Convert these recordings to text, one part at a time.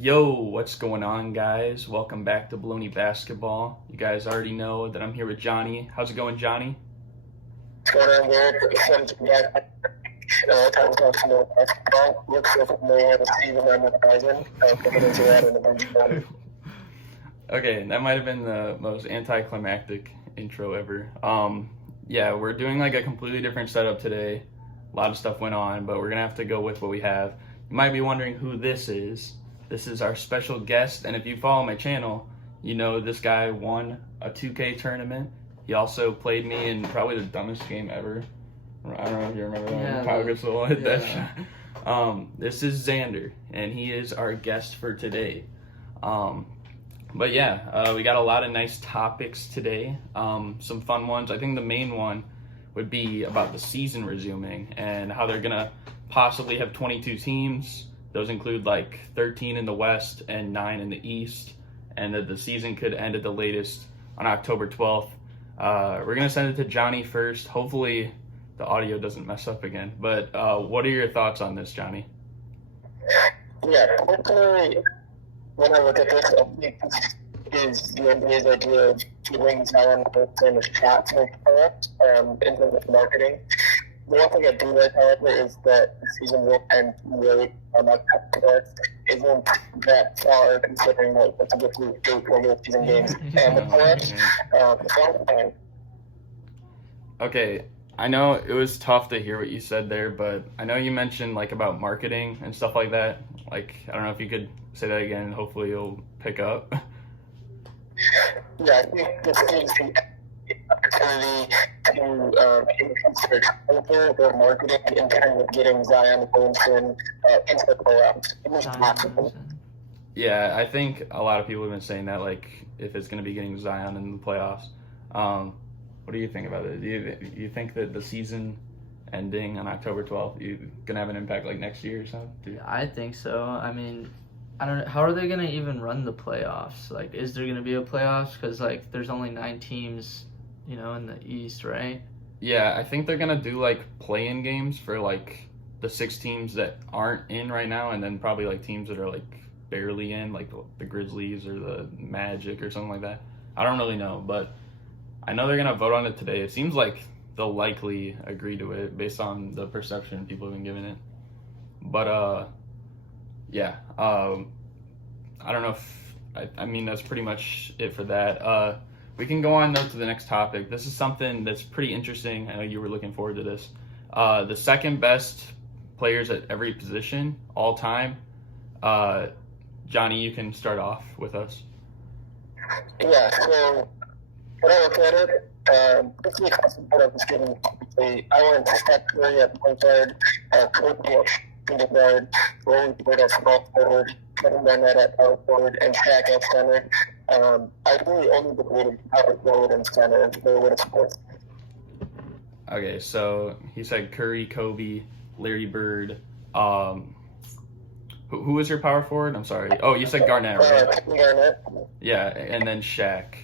Yo, what's going on, guys? Welcome back to Bullony Basketball. You guys already know that I'm here with Gianni. How's it going, Gianni? What's going on, Garrett? Excited to be back. Time to talk some more basketball. Looks like we may have a season on the horizon. We'll get into that in a bunch of time. Okay, that might have been the most anticlimactic intro ever. Yeah, we're doing like a completely different setup today. A lot of stuff went on, but we're gonna have to go with what we have. You might be wondering who this is. This is our special guest, and if you follow my channel, you know this guy won a 2K tournament. He also played me in probably the dumbest game ever. I don't know if you remember that. Yeah, Kyle Gasol hit that yeah. shot. This is Zander, and he is our guest for today. But yeah, we got a lot of nice topics today. Some fun ones. I think the main one would be about the season resuming and how they're gonna possibly have 22 teams. Those include like 13 in the West and 9 in the East, and that the season could end at the latest on October 12th. We're gonna send it to Gianni first. Hopefully the audio doesn't mess up again. But what are your thoughts on this, Gianni? Yeah, personally, when I look at this, I think this is the NBA's idea of doing Zion Wilson as shots in terms of marketing. The one thing I do like, however, is that the season will end late on October. It won't that far considering like what's a good through 8 regular season games and the playoffs. Okay, I know it was tough to hear what you said there, but I know you mentioned like about marketing and stuff like that. Like, I don't know if you could say that again. Hopefully you'll pick up. Yeah, I think this gives the opportunity to increase their exposure, their marketing in terms of getting Zion Wilson into the playoffs. It was possible. Yeah, I think a lot of people have been saying that, like, if it's going to be getting Zion in the playoffs. What do you think about it? Do you think that the season ending on October 12th is going to have an impact like next year or something? Yeah, I think so. I mean, I don't know. How are they going to even run the playoffs? Like, is there going to be a playoffs? Because, like, there's only 9 teams, in the East, right? Yeah, I think they're going to do, like, play-in games for, like, the 6 teams that aren't in right now, and then probably, like, teams that are, like, barely in, like the Grizzlies or the Magic or something like that. I don't really know, but I know they're going to vote on it today. It seems like they'll likely agree to it based on the perception people have been giving it. But, yeah, I don't know if, I mean, that's pretty much it for that. We can go on, though, to the next topic. This is something that's pretty interesting. I know you were looking forward to this. The second best players at every position all time. Gianni, you can start off with us. Yeah, so when I look at it, this is what I was getting quickly. I went to Steph Curry at point guard, Kobe at shooting guard, Larry Bird at small forward, Kevin Garnett at power forward, and Shaq at center. I really only debated power forward and center for what it's worth. Okay, so he said Curry, Kobe, Larry Bird. Who was your power forward? I'm sorry. Oh, you said Garnett, right? Kevin Garnett. Yeah, and then Shaq.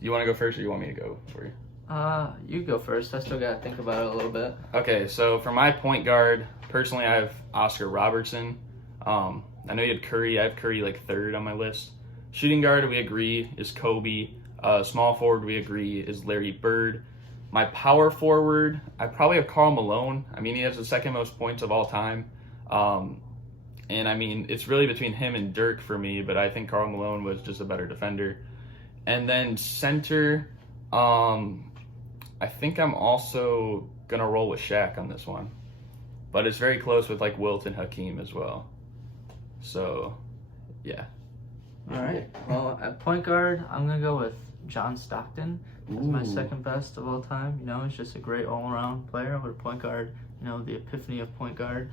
You want to go first, or you want me to go for you? You go first. I still got to think about it a little bit. Okay, so for my point guard, personally, I have Oscar Robertson. I know you had Curry. I have Curry like third on my list. Shooting guard, we agree, is Kobe. Small forward, we agree, is Larry Bird. My power forward, I probably have Karl Malone. I mean, he has the second most points of all time. And I mean, it's really between him and Dirk for me, but I think Karl Malone was just a better defender. And then center, I think I'm also gonna roll with Shaq on this one, but it's very close with like Wilt and Hakeem as well. So, yeah. All right. Well, at point guard, I'm going to go with John Stockton. He's my second best of all time. He's just a great all-around player. But point guard, the epiphany of point guard.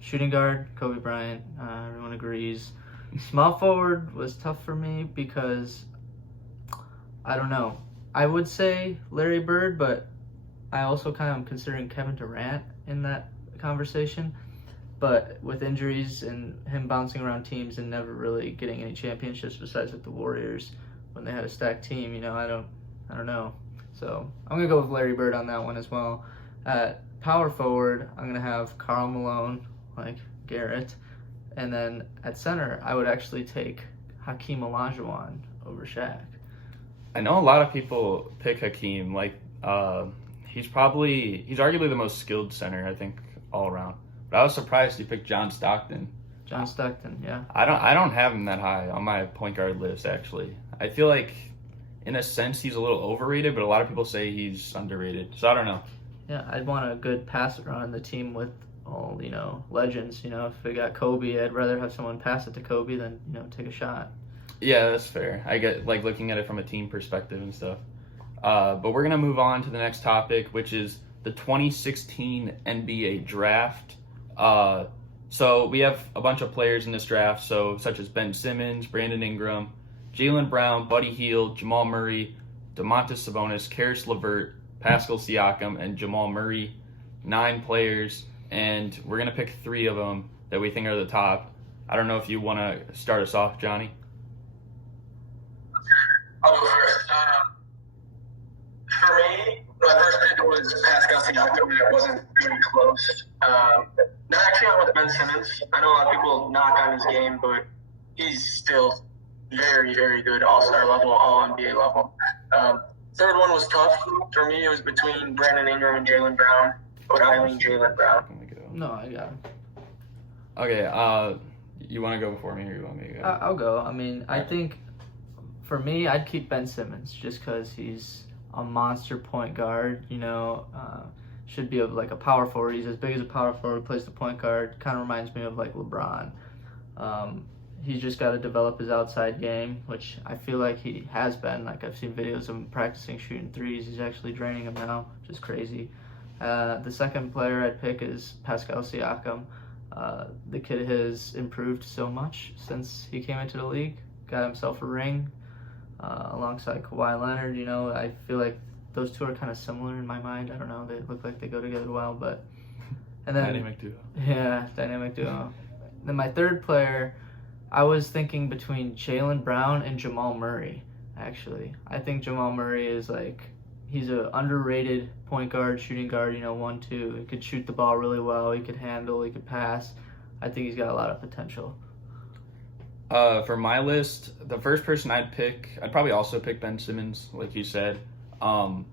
Shooting guard, Kobe Bryant. Everyone agrees. Small forward was tough for me because, I don't know. I would say Larry Bird, but I also kind of am considering Kevin Durant in that conversation. But with injuries and him bouncing around teams and never really getting any championships besides with the Warriors when they had a stacked team, I don't know. So I'm gonna go with Larry Bird on that one as well. At power forward, I'm gonna have Karl Malone, like Garrett, And then at center, I would actually take Hakeem Olajuwon over Shaq. I know a lot of people pick Hakeem. Like, he's arguably the most skilled center, I think, all around. But I was surprised he picked John Stockton. John Stockton, yeah. I don't have him that high on my point guard list, actually. I feel like, in a sense, he's a little overrated, but a lot of people say he's underrated. So I don't know. Yeah, I'd want a good passer on the team with all, legends. If we got Kobe, I'd rather have someone pass it to Kobe than, take a shot. Yeah, that's fair. I get, like, looking at it from a team perspective and stuff. But we're going to move on to the next topic, which is the 2016 NBA Draft. So we have a bunch of players in this draft, such as Ben Simmons, Brandon Ingram, Jaylen Brown, Buddy Hield, Jamal Murray, Domantas Sabonis, Karis LeVert, Pascal Siakam, and Jamal Murray. 9 players, and we're going to pick 3 of them that we think are the top. I don't know if you want to start us off, Johnny. I'll go first. For me, my first pick was Pascal Siakam, and it wasn't really close. Not actually, I went with Ben Simmons. I know a lot of people knock on his game, but he's still very, very good, all-star level, all-NBA level. Third one was tough. For me, it was between Brandon Ingram and Jaylen Brown, but I lean Jaylen Brown. No, I got him. Okay, you want to go before me or you want me to go? I'll go. I think for me, I'd keep Ben Simmons just because he's a monster point guard. Should be like a power forward. He's as big as a power forward, plays the point guard. Kind of reminds me of like LeBron. He's just got to develop his outside game, which I feel like he has been. Like, I've seen videos of him practicing shooting threes. He's actually draining them now, which is crazy. The second player I'd pick is Pascal Siakam. The kid has improved so much since he came into the league. Got himself a ring alongside Kawhi Leonard. I feel like those two are kind of similar in my mind. I don't know. They look like they go together well, and then Dynamic duo. Yeah, dynamic duo. Then my third player, I was thinking between Jaylen Brown and Jamal Murray, actually. I think Jamal Murray is he's an underrated point guard, shooting guard, 1-2. He could shoot the ball really well. He could handle, he could pass. I think he's got a lot of potential. For my list, the first person I'd probably also pick Ben Simmons, like you said. I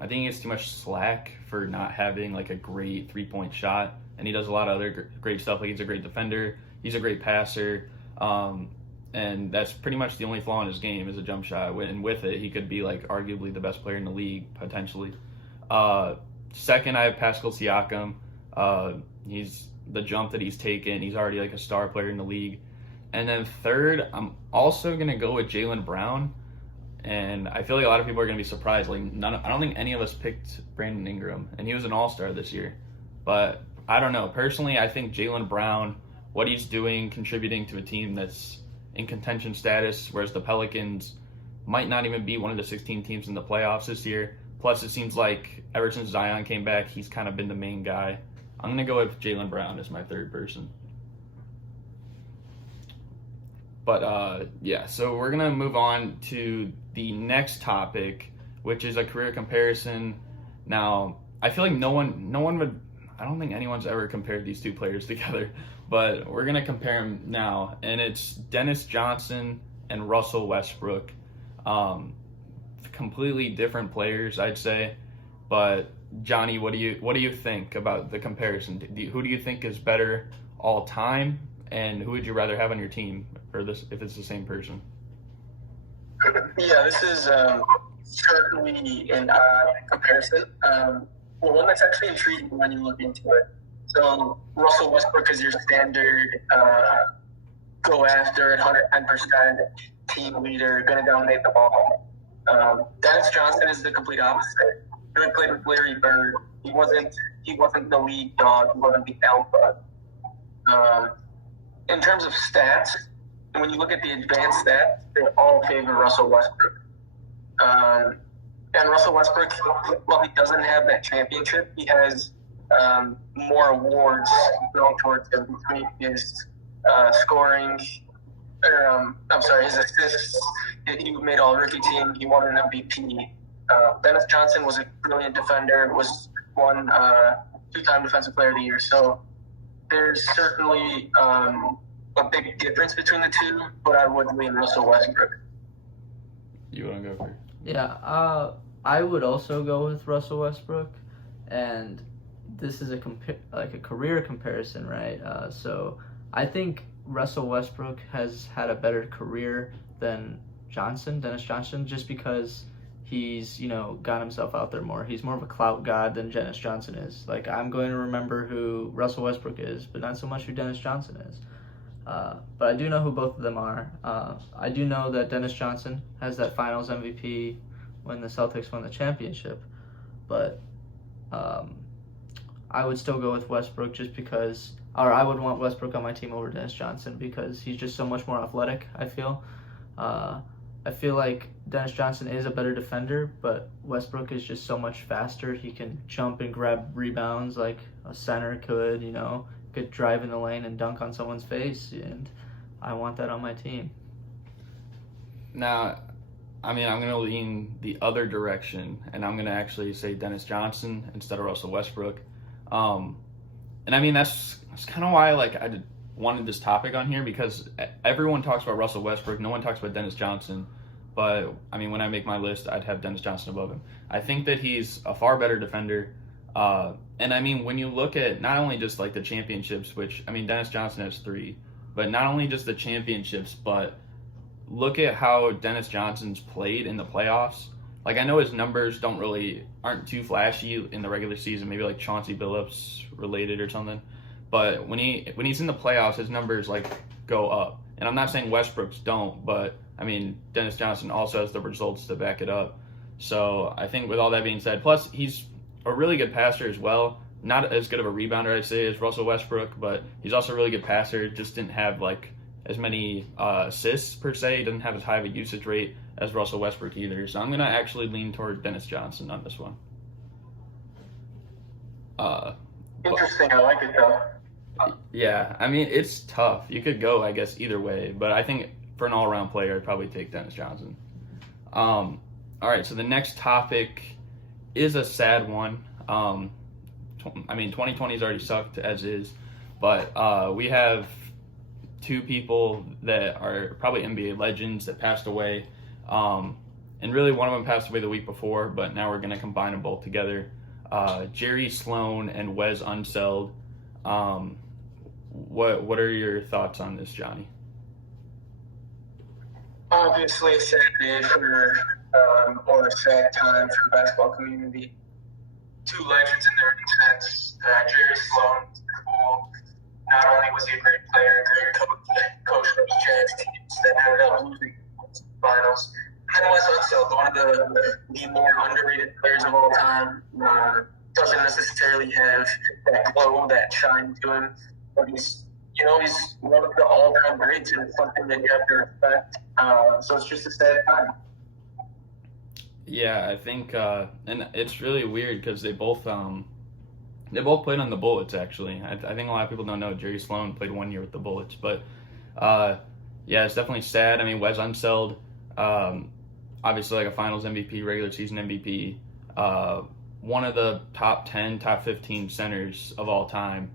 think he gets too much slack for not having a great 3-point shot, and he does a lot of other great stuff. Like, he's a great defender, he's a great passer, and that's pretty much the only flaw in his game is a jump shot. And with it, he could be arguably the best player in the league potentially. Second, I have Pascal Siakam. He's the jump that he's taken. He's already a star player in the league. And then third, I'm also gonna go with Jaylen Brown. And I feel like a lot of people are going to be surprised. I don't think any of us picked Brandon Ingram, and he was an all-star this year. But I don't know. Personally, I think Jaylen Brown, what he's doing, contributing to a team that's in contention status, whereas the Pelicans might not even be one of the 16 teams in the playoffs this year. Plus, it seems like ever since Zion came back, he's kind of been the main guy. I'm going to go with Jaylen Brown as my third person. But, so we're going to move on to the next topic, which is a career comparison. Now, I feel like no one would, I don't think anyone's ever compared these two players together, but we're going to compare them now. And it's Dennis Johnson and Russell Westbrook. Completely different players, I'd say. But Johnny, what do you think about the comparison? Who do you think is better all time? And who would you rather have on your team, or this if it's the same person? Yeah, this is certainly an comparison. One that's actually intriguing when you look into it. So Russell Westbrook is your standard go after it, 110% team leader, going to dominate the ball. Dennis Johnson is the complete opposite. He really played with Larry Bird. He wasn't the lead dog. He wasn't the alpha. In terms of stats, when you look at the advanced stats, they all favor Russell Westbrook. And Russell Westbrook, while he doesn't have that championship, he has more awards going towards him between his scoring, his assists. He made all-rookie team. He won an MVP. Dennis Johnson was a brilliant defender, was one two-time Defensive Player of the Year. So there's certainly a big difference between the two, but I would lean Russell Westbrook. You want to go first? Yeah, I would also go with Russell Westbrook, and this is a career comparison, right? So I think Russell Westbrook has had a better career than Dennis Johnson, just because he's, got himself out there more. He's more of a clout god than Dennis Johnson is. Like, I'm going to remember who Russell Westbrook is, but not so much who Dennis Johnson is. But I do know who both of them are. I do know that Dennis Johnson has that Finals MVP when the Celtics won the championship. But I would still go with Westbrook I would want Westbrook on my team over Dennis Johnson because he's just so much more athletic, I feel. I feel like Dennis Johnson is a better defender, but Westbrook is just so much faster. He can jump and grab rebounds like a center could, could drive in the lane and dunk on someone's face, and I want that on my team. Now, I'm going to lean the other direction, and I'm going to actually say Dennis Johnson instead of Russell Westbrook. That's kind of why I wanted this topic on here, because everyone talks about Russell Westbrook. No one talks about Dennis Johnson. But, when I make my list, I'd have Dennis Johnson above him. I think that he's a far better defender. When you look at not only just the championships, which Dennis Johnson has 3, but not only just the championships, but look at how Dennis Johnson's played in the playoffs. I know his numbers aren't too flashy in the regular season, maybe like Chauncey Billups related or something. But when he's in the playoffs, his numbers go up. And I'm not saying Westbrook's don't, but Dennis Johnson also has the results to back it up. So I think with all that being said, plus he's a really good passer as well. Not as good of a rebounder, I'd say, as Russell Westbrook, but he's also a really good passer. Just didn't have as many assists per se. He doesn't have as high of a usage rate as Russell Westbrook either. So I'm gonna actually lean toward Dennis Johnson on this one. Interesting. I like it though. Yeah, it's tough. You could go, I guess, either way, but I think for an all-around player, I'd probably take Dennis Johnson. All right, so the next topic is a sad one. 2020's already sucked as is, but we have 2 people that are probably NBA legends that passed away, and really one of them passed away the week before, but now we're going to combine them both together. Jerry Sloan and Wes Unseld. What are your thoughts on this, Johnny? Obviously, a sad day or a sad time for the basketball community. 2 legends in their defense. Jerry Sloan, not only was he a great player, great coach for the Jazz teams that ended up losing the finals. And then Wes Unseld, one of the more underrated players of all time. Doesn't necessarily have that glow, that shine to him, but he's one of the all-time greats, and it's something that you have to respect. So it's just a sad time. Yeah, I think, and it's really weird because they both played on the Bullets. Actually, I think a lot of people don't know Jerry Sloan played 1 year with the Bullets, but yeah, it's definitely sad. Wes Unseld, obviously a Finals MVP, regular season MVP, one of the top 10, top 15 centers of all time,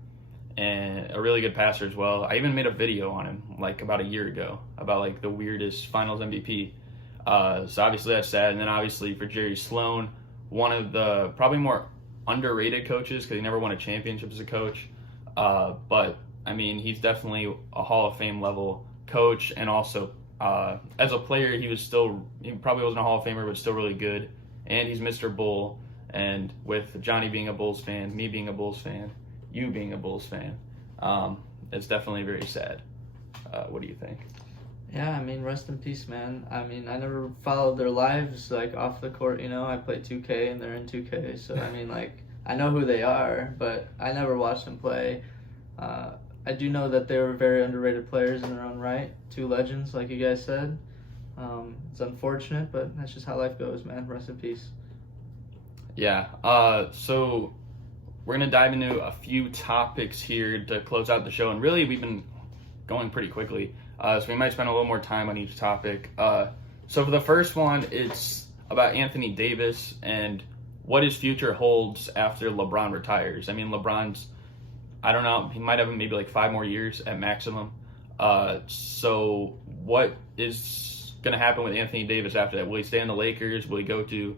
and a really good passer as well. I even made a video on him about a year ago about the weirdest Finals MVP. So obviously that's sad. And then obviously for Jerry Sloan, one of the probably more underrated coaches because he never won a championship as a coach. But he's definitely a Hall of Fame level coach, and also as a player, he probably wasn't a Hall of Famer, but still really good. And he's Mr. Bull. And with Johnny being a Bulls fan, me being a Bulls fan, you being a Bulls fan, it's definitely very sad. What do you think? Yeah, rest in peace, man. I never followed their lives off the court. I play 2K and they're in 2K, so I know who they are, but I never watched them play. I do know that they were very underrated players in their own right. 2 legends, like you guys said. It's unfortunate, but that's just how life goes, man. Rest in peace. Yeah. So we're gonna dive into a few topics here to close out the show, and really we've been going pretty quickly. So we might spend a little more time on each topic. So for the first one, it's about Anthony Davis and what his future holds after LeBron retires. LeBron's, I don't know, he might have maybe 5 more years at maximum. So what is going to happen with Anthony Davis after that? Will he stay on the Lakers? Will he go to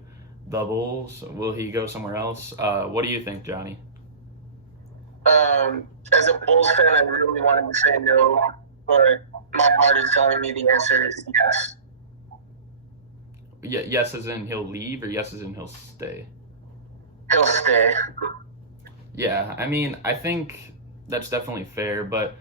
the Bulls? Will he go somewhere else? What do you think, Johnny? As a Bulls fan, I really wanted to say no, but my heart is telling me the answer is yes. Yes as in he'll leave, or yes as in he'll stay? He'll stay. Yeah, I mean, I think that's definitely fair, but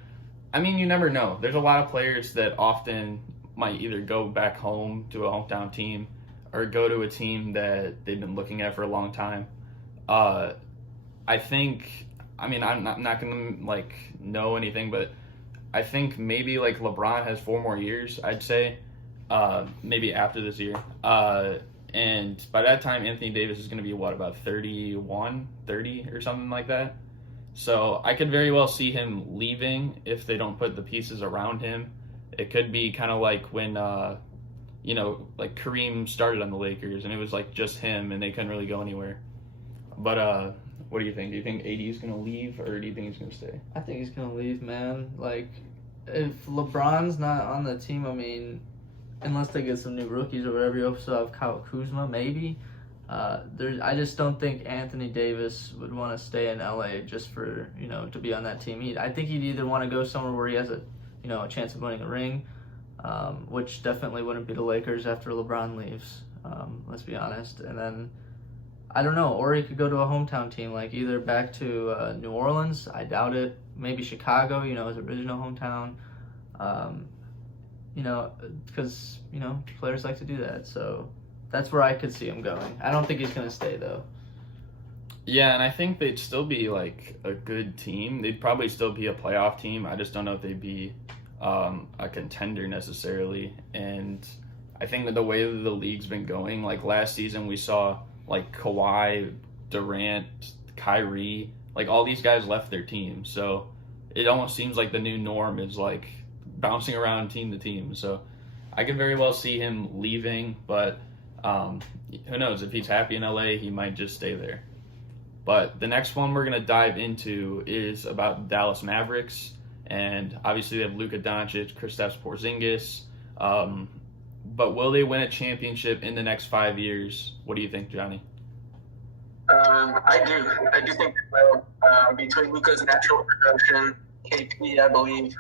I mean, you never know. There's a lot of players that often might either go back home to a hometown team or go to a team that they've been looking at for a long time. I think, I mean, I'm not going to, like, know anything, but I think maybe, like, LeBron has 4 more years, I'd say, maybe after this year. And by that time, Anthony Davis is going to be, what, about 31, 30 or something like that? So I could very well see him leaving if they don't put the pieces around him. It could be kind of like when, like Kareem started on the Lakers, and it was like just him, and they couldn't really go anywhere. But what do you think? Do you think AD is going to leave, or do you think he's going to stay? I think he's going to leave, man. Like, if LeBron's not on the team, I mean, unless they get some new rookies or whatever, you also have Kyle Kuzma, maybe. I just don't think Anthony Davis would want to stay in LA just for, to be on that team. I think he'd either want to go somewhere where he has a chance of winning a ring, which definitely wouldn't be the Lakers after LeBron leaves, let's be honest. And then, I don't know, or he could go to a hometown team, like either back to New Orleans, I doubt it, maybe Chicago, his original hometown, because, players like to do that, so that's where I could see him going. I don't think he's going to stay, though. Yeah, and I think they'd still be, like, a good team. They'd probably still be a playoff team. I just don't know if they'd be a contender necessarily. And I think that the way that the league's been going, like last season we saw, like, Kawhi, Durant, Kyrie, like, all these guys left their team. So it almost seems like the new norm is, like, bouncing around team to team. So I could very well see him leaving, but who knows? If he's happy in LA, he might just stay there. But the next one we're going to dive into is about Dallas Mavericks. And obviously they have Luka Doncic, Kristaps Porzingis. But will they win a championship in the next 5 years? What do you think, Johnny? I do think they will. Between Luka's natural progression, KP, I believe,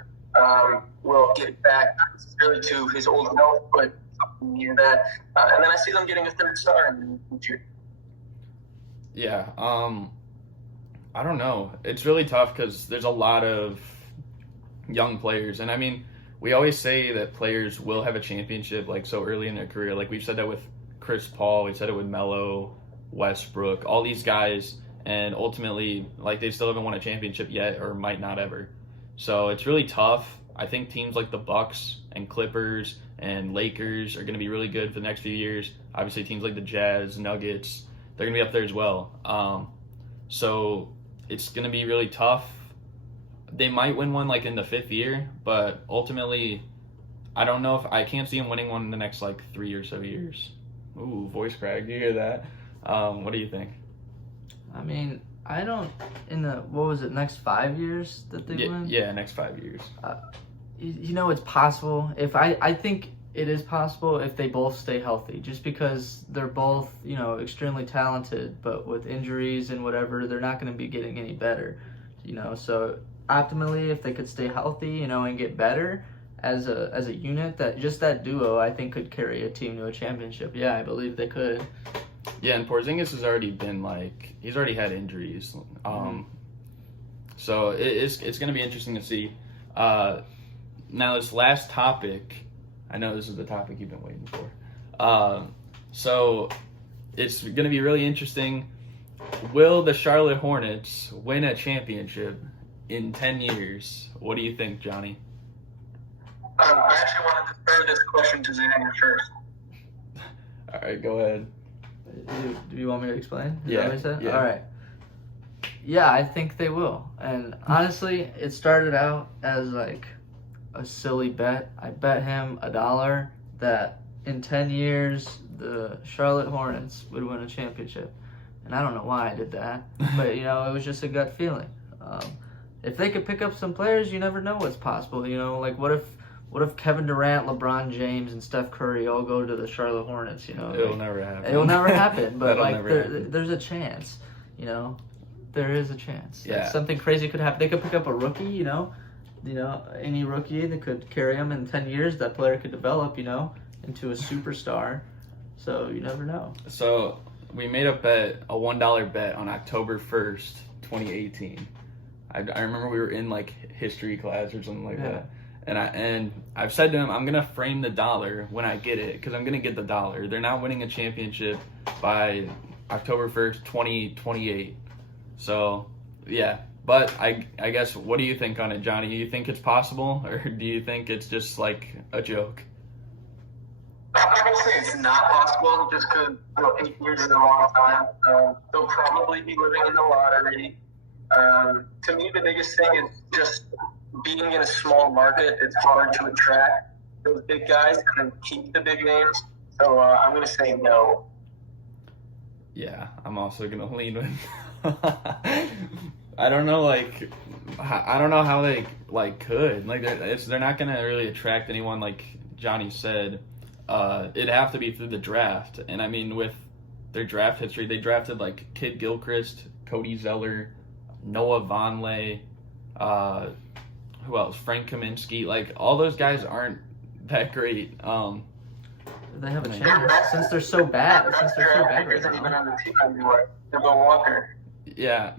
will get back not necessarily to his old health, but something near that. And then I see them getting a third star in the future. Yeah, I don't know. It's really tough because there's a lot of young players. And I mean, we always say that players will have a championship like so early in their career. Like we've said that with Chris Paul, we've said it with Melo, Westbrook, all these guys. And ultimately, like they still haven't won a championship yet or might not ever. So it's really tough. I think teams like the Bucks and Clippers and Lakers are going to be really good for the next few years. Obviously, teams like the Jazz, Nuggets, they're going to be up there as well. So it's going to be really tough. They might win one like in the 5th year, but ultimately, I don't know if I can't see them winning one in the next like 3 or so years. Ooh, voice crack. Do you hear that? What do you think? I mean, I don't, next 5 years that they win? Yeah, next 5 years. It's possible. I think it is possible if they both stay healthy, just because they're both, extremely talented, but with injuries and whatever, they're not going to be getting any better, so optimally, if they could stay healthy, and get better as a unit, that duo, I think could carry a team to a championship. Yeah, I believe they could. Yeah, and Porzingis has already been he's already had injuries. So it's going to be interesting to see. Now this last topic, I know this is the topic you've been waiting for. So it's going to be really interesting. Will the Charlotte Hornets win a championship in 10 years? What do you think, Johnny? I actually want to defer this question to Zander first. All right, go ahead. Do you want me to explain? Yeah. All right. Yeah, I think they will. And honestly, it started out as like a silly bet. I bet him $1 that in 10 years the Charlotte Hornets would win a championship. And I don't know why I did that, but it was just a gut feeling. if they could pick up some players, you never know what's possible. You know, like what if Kevin Durant, LeBron James, and Steph Curry all go to the Charlotte Hornets? You know, It'll never happen. It'll never happen. But That'll like never happen. there's a chance. You know, there is a chance. Yeah. That something crazy could happen. They could pick up a rookie. You know, any rookie that could carry them in 10 years. That player could develop. You know, into a superstar. So you never know. So we made a $1 bet on October 1st, 2018. I remember we were in like history class or something like that. And I've said to him, I'm gonna frame the dollar when I get it, because I'm gonna get the dollar. They're not winning a championship by October 1st, 2028. So yeah, but I guess, what do you think on it, Johnny? Do you think it's possible, or do you think it's just like a joke? I'm not going to say it's not possible, just because 8 years is a long time. They'll probably be living in the lottery. To me, the biggest thing is just being in a small market. It's hard to attract those big guys and keep the big names. So I'm going to say no. Yeah, I'm also going to lean with... I don't know, I don't know how they, could. They're not going to really attract anyone, like Johnny said. It'd have to be through the draft. And I mean, with their draft history, they drafted Kid Gilchrist, Cody Zeller, Noah Vonleh, who else? Frank Kaminsky. All those guys aren't that great. They have a chance since they're so bad. Isn't even on the team anymore. They're Bill Walker. Yeah,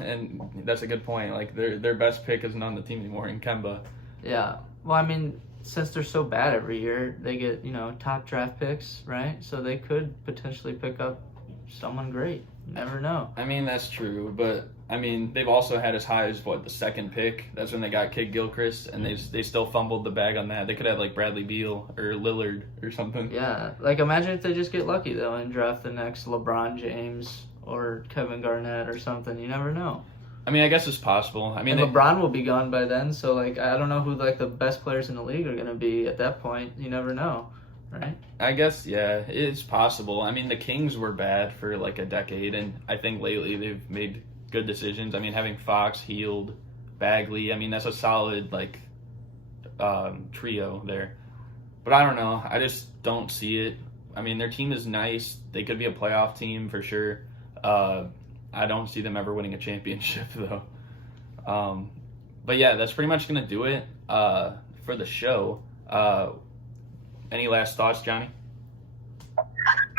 and that's a good point. Their best pick isn't on the team anymore in Kemba. Yeah. Well, I mean, since they're so bad every year, they get, top draft picks, right? So they could potentially pick up someone great. Never know. I mean, that's true, but I mean, they've also had as high as the second pick. That's when they got Kid Gilchrist, and they still fumbled the bag on that. They could have Bradley Beal or Lillard or something. Yeah, imagine if they just get lucky though and draft the next LeBron James or Kevin Garnett or something. You never know. I mean, I guess it's possible. I mean, and LeBron will be gone by then, so I don't know who the best players in the league are gonna be at that point. You never know, right? I guess it's possible. I mean, the Kings were bad for a decade, and I think lately they've made good decisions. I mean, having Fox, Hield, Bagley. I mean, that's a solid trio there. But I don't know. I just don't see it. I mean, their team is nice. They could be a playoff team for sure. I don't see them ever winning a championship, though. But yeah, that's pretty much going to do it for the show. Any last thoughts, Johnny?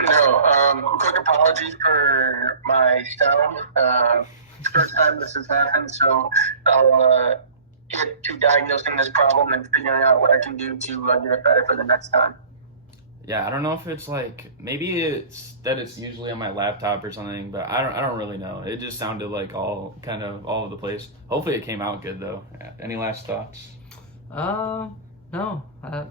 No. Quick apology for my sound. First time this has happened, so I'll get to diagnosing this problem and figuring out what I can do to get it better for the next time. Yeah, I don't know if it's maybe it's that it's usually on my laptop or something, but I don't really know. It just sounded all over the place. Hopefully it came out good though. Any last thoughts? No. I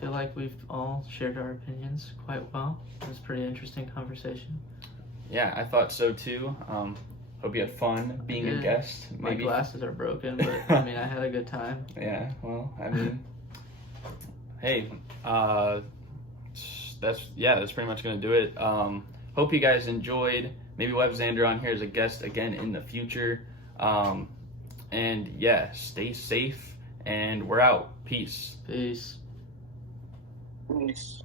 feel like we've all shared our opinions quite well. It was a pretty interesting conversation. Yeah, I thought so too. Hope you had fun being a guest. Maybe. My glasses are broken, but I mean, I had a good time. Yeah, well, I mean, hey, that's pretty much gonna do it. Hope you guys enjoyed. Maybe we'll have Zander on here as a guest again in the future. And yeah, stay safe, and we're out. Peace. Peace. Peace.